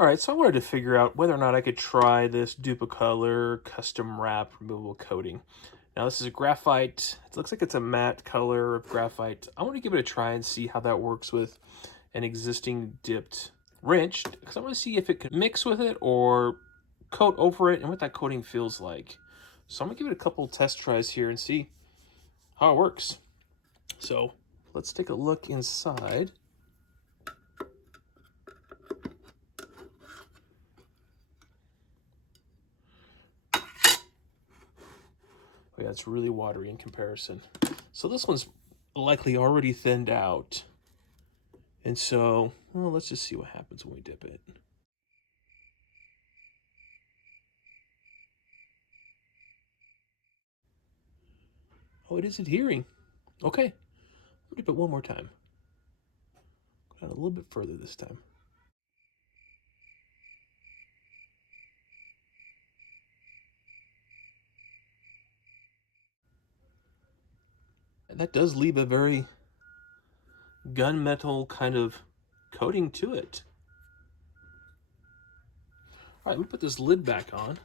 All right, so I wanted to figure out whether or not I could try this Dupli-Color custom wrap removable coating. Now this is a graphite. It looks like it's a matte color of graphite. I want to give it a try and see how that works with an existing dipped wrench, because I want to see if it can mix with it or coat over it and what that coating feels like. So I'm gonna give it a couple test tries here and see how it works. So let's take a look inside. Oh yeah, it's really watery in comparison. So this one's likely already thinned out. And so, well, let's just see what happens when we dip it. Oh, it is adhering. Okay, let me dip it one more time. Go down a little bit further this time. And that does leave a very gunmetal kind of coating to it. All right, let me put this lid back on.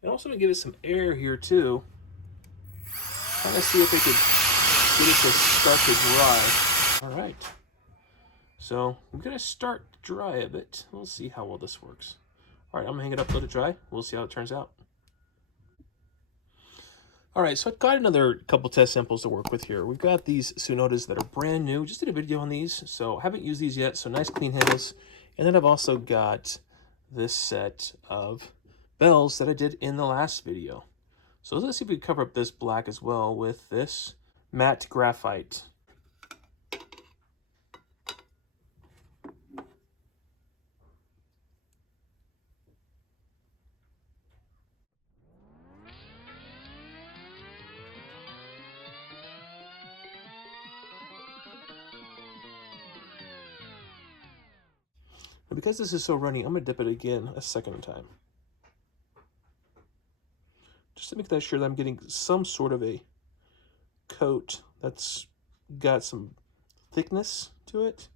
And also gonna give it some air here too. Trying to see if I could get it to start to dry. All right. So I'm gonna start to dry a bit. We'll see how well this works. All right, I'm gonna hang it up, let it dry. We'll see how it turns out. All right, so I've got another couple test samples to work with here. We've got these Sunodas that are brand new. Just did a video on these, so haven't used these yet. So nice clean handles. And then I've also got this set of bells that I did in the last video. So let's see if we can cover up this black as well with this matte graphite. And because this is so runny, I'm going to dip it again a second time. Just to make that sure that I'm getting some sort of a coat that's got some thickness to it.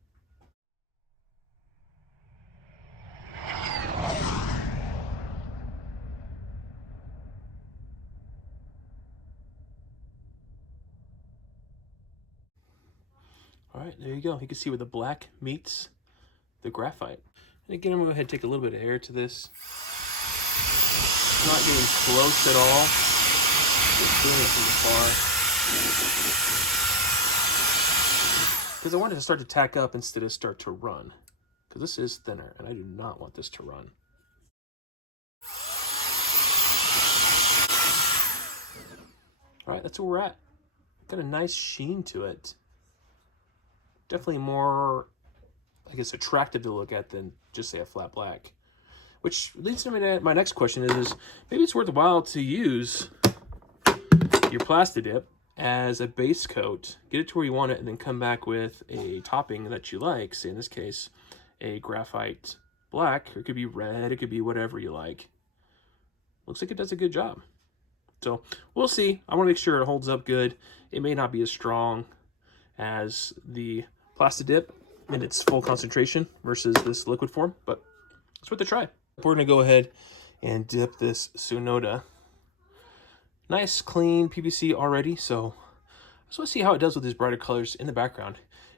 All right, there you go. You can see where the black meets the graphite. And again, I'm going to go ahead and take a little bit of air to this. Not getting close at all. Just doing it from afar. Because I wanted to start to tack up instead of start to run. Because this is thinner, and I do not want this to run. All right, that's where we're at. Got a nice sheen to it. Definitely more, I guess, attractive to look at than just, say, a flat black. Which leads to my next question is maybe it's worthwhile to use your Plastidip as a base coat, get it to where you want it, and then come back with a topping that you like, say in this case, a graphite black, or it could be red, it could be whatever you like. Looks like it does a good job. So we'll see. I want to make sure it holds up good. It may not be as strong as the Plastidip in its full concentration versus this liquid form, but it's worth a try. We're going to go ahead and dip this Sunoda. Nice, clean PVC already, so I just want to see how it does with these brighter colors in the background,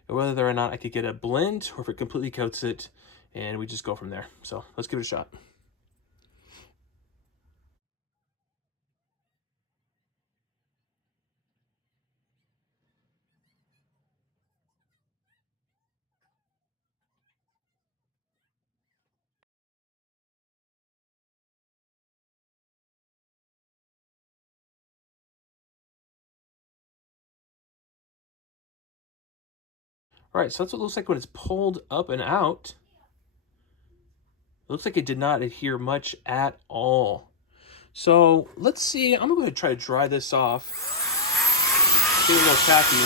and whether or not I could get a blend or if it completely coats it, and we just go from there. So let's give it a shot. All right, so that's what it looks like when it's pulled up and out. It looks like it did not adhere much at all. So let's see. I'm going to try to dry this off. Get a little tacky.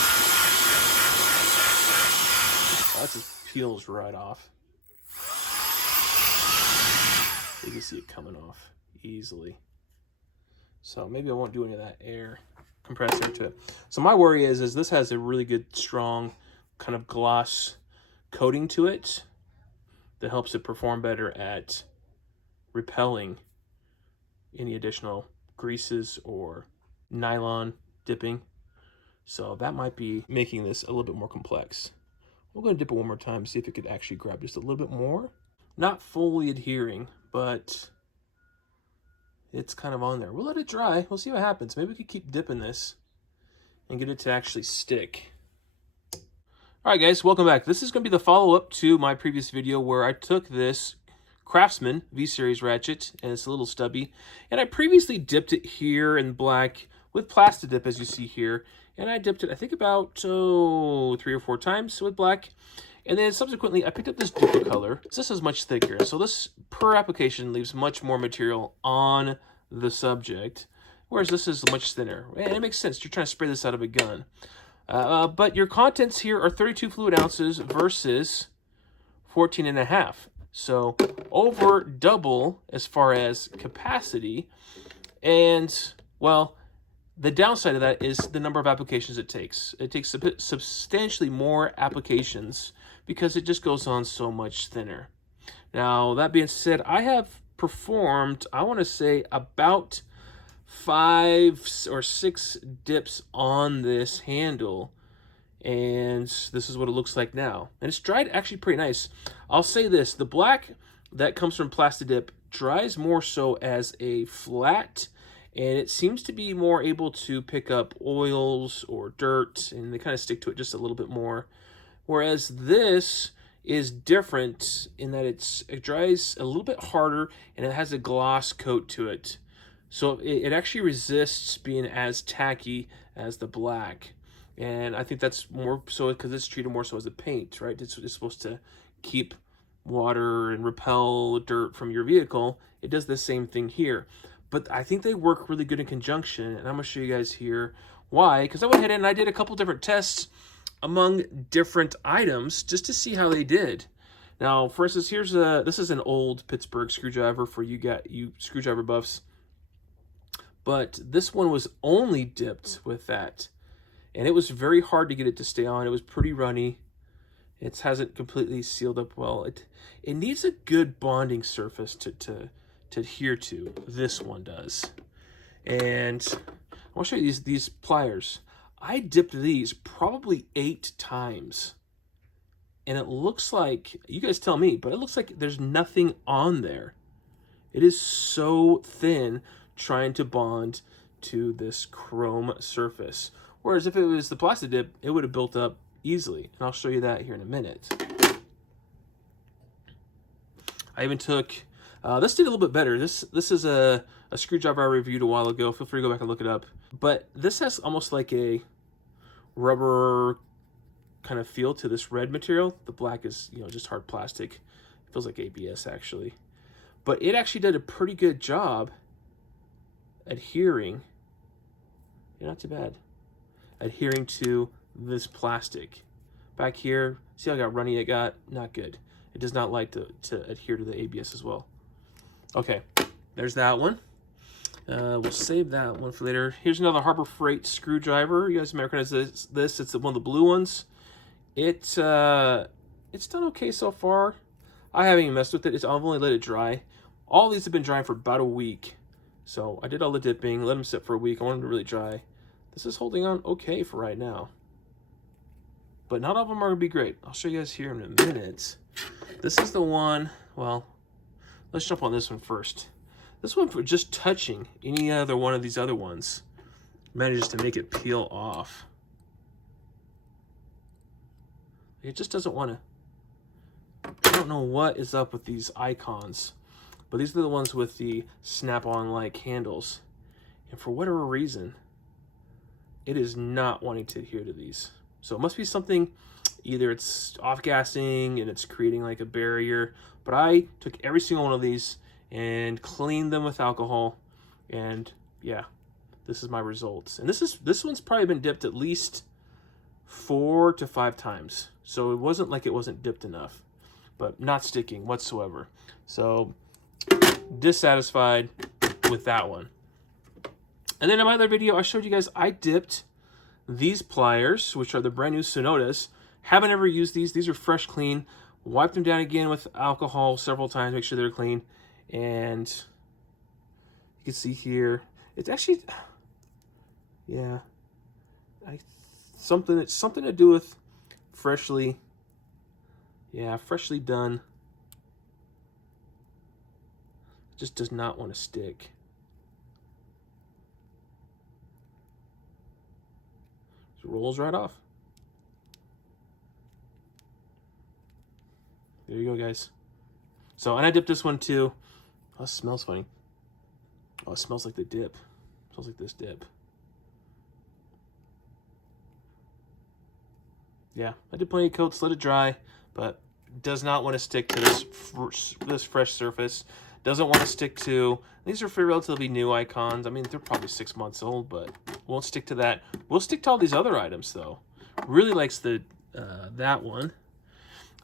Oh, that just peels right off. You can see it coming off easily. So maybe I won't do any of that air compressor to it. So my worry is this has a really good, strong kind of gloss coating to it. that helps it perform better at repelling any additional greases or nylon dipping. So that might be making this a little bit more complex. We're going to dip it one more time, see if it could actually grab just a little bit more. Not fully adhering, but it's kind of on there. We'll let it dry. We'll see what happens. Maybe we could keep dipping this and get it to actually stick. All right, guys, welcome back. This is going to be the follow-up to my previous video where I took this Craftsman V-Series ratchet, and it's a little stubby, and I previously dipped it here in black with Plastidip, as you see here, and I dipped it, I think, about 3 or 4 times with black, and then subsequently I picked up this Dupli-Color. So this is much thicker, so this per application leaves much more material on the subject, whereas this is much thinner. And it makes sense. You're trying to spray this out of a gun. But your contents here are 32 fluid ounces versus 14.5. So over double as far as capacity. And, well, the downside of that is the number of applications it takes. It takes substantially more applications because it just goes on so much thinner. Now, that being said, I have performed, I want to say, about 5 or 6 dips on this handle, and this is what it looks like now. And it's dried actually pretty nice. I'll say this, the black that comes from Plastidip dries more so as a flat, and it seems to be more able to pick up oils or dirt, and they kind of stick to it just a little bit more. Whereas this is different in that it dries a little bit harder, and it has a gloss coat to it. So it actually resists being as tacky as the black. And I think that's more so because it's treated more so as a paint, right? It's supposed to keep water and repel dirt from your vehicle. It does the same thing here. But I think they work really good in conjunction, and I'm going to show you guys here why. Because I went ahead and I did a couple different tests among different items just to see how they did. Now, for instance, this is an old Pittsburgh screwdriver for you screwdriver buffs. But this one was only dipped with that. And it was very hard to get it to stay on. It was pretty runny. It hasn't completely sealed up well. It needs a good bonding surface to adhere to. This one does. And I want to show you these pliers. I dipped these probably 8 times. And it looks like, you guys tell me, but it looks like there's nothing on there. It is so thin trying to bond to this chrome surface. Whereas if it was the Plastidip, it would have built up easily. And I'll show you that here in a minute. I even took, this did a little bit better. This is a screwdriver I reviewed a while ago. Feel free to go back and look it up. But this has almost like a rubber kind of feel to this red material. The black is, just hard plastic. It feels like ABS actually. But it actually did a pretty good job adhering, not too bad, adhering to this plastic. Back here, see how runny it got? Not good. It does not like to adhere to the ABS as well. Okay, there's that one. We'll save that one for later. Here's another Harbor Freight screwdriver. You guys may recognize this. It's one of the blue ones. It's done okay so far. I haven't even messed with it. I've only let it dry. All these have been drying for about a week. So I did all the dipping, let them sit for a week. I want them to really dry. This is holding on okay for right now. But not all of them are going to be great. I'll show you guys here in a minute. This is the one, well, let's jump on this one first. This one, for just touching any other one of these other ones, manages to make it peel off. It just doesn't want to. I don't know what is up with these icons. But these are the ones with the snap-on-like handles. And for whatever reason, it is not wanting to adhere to these. So it must be something, either it's off-gassing and it's creating like a barrier. But I took every single one of these and cleaned them with alcohol. And yeah, this is my results. And this one's probably been dipped at least 4 to 5 times. So it wasn't like it wasn't dipped enough. But not sticking whatsoever. So dissatisfied with that one. And then in my other video, I showed you guys I dipped these pliers, which are the brand new Sonotas. Haven't ever used these. These are fresh, clean. Wiped them down again with alcohol several times, make sure they're clean. And you can see here, it's actually, yeah, something to do with freshly done. Just does not want to stick. Just rolls right off. There you go, guys. So, and I dipped this one too. Oh, it smells funny. Oh, it smells like the dip. It smells like this dip. Yeah, I did plenty of coats, let it dry, but does not want to stick to this fresh surface. Doesn't want to stick to, these are for relatively new icons. I mean, they're probably 6 months old, but won't stick to that. We'll stick to all these other items, though. Really likes the that one.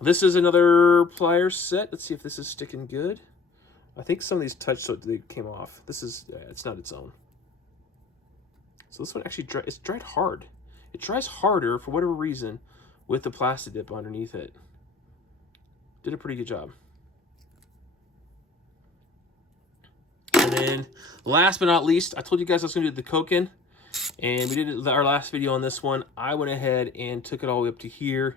This is another pliers set. Let's see if this is sticking good. I think some of these touch so they came off. This is, it's not its own. So this one actually, it's dried hard. It dries harder for whatever reason with the Plastidip underneath it. Did a pretty good job. And then last but not least, I told you guys I was going to do the Koken. And we did our last video on this one. I went ahead and took it all the way up to here.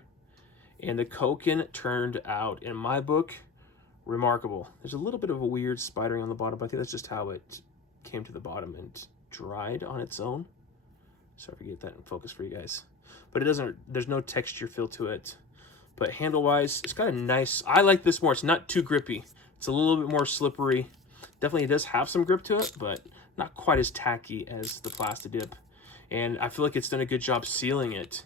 And the Koken turned out, in my book, remarkable. There's a little bit of a weird spidering on the bottom, but I think that's just how it came to the bottom and dried on its own. Sorry if I get that in focus for you guys. But it doesn't, there's no texture feel to it. But handle-wise, it's got a nice, I like this more. It's not too grippy. It's a little bit more slippery. Definitely it does have some grip to it, but not quite as tacky as the Plastidip. And I feel like it's done a good job sealing it.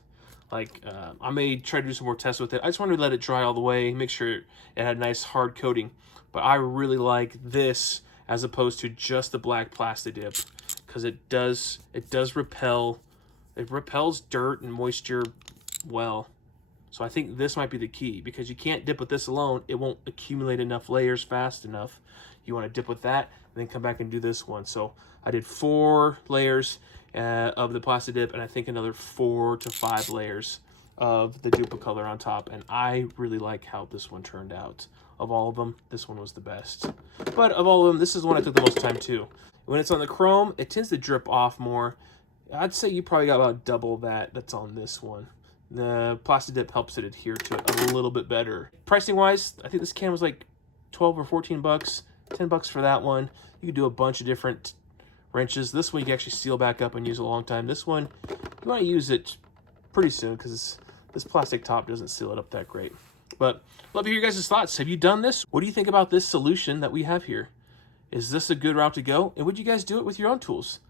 Like, I may try to do some more tests with it. I just wanted to let it dry all the way, make sure it had a nice hard coating. But I really like this as opposed to just the black Plastidip, because it does repel. It repels dirt and moisture well. So I think this might be the key, because you can't dip with this alone. It won't accumulate enough layers fast enough. You want to dip with that and then come back and do this one. So I did 4 layers of the Plastidip, and I think another 4 to 5 layers of the Dupli-Color on top, and I really like how this one turned out. Of all of them, this one was the best. But of all of them, this is the one I took the most time to. When it's on the chrome, it tends to drip off more. I'd say you probably got about double that's on this one. The Plastidip helps it adhere to it a little bit better. Pricing wise, I think this can was like 12 or 14 bucks, 10 bucks for that one. You could do a bunch of different wrenches. This one you can actually seal back up and use a long time. This one, you want to use it pretty soon because this plastic top doesn't seal it up that great. But love to hear your guys' thoughts. Have you done this? What do you think about this solution that we have here? Is this a good route to go? And would you guys do it with your own tools?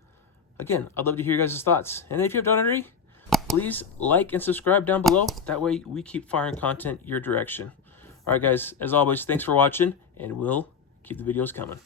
Again, I'd love to hear your guys' thoughts. And if you have done it already, please like and subscribe down below. That way we keep firing content your direction. All right, guys, as always, thanks for watching, and we'll keep the videos coming.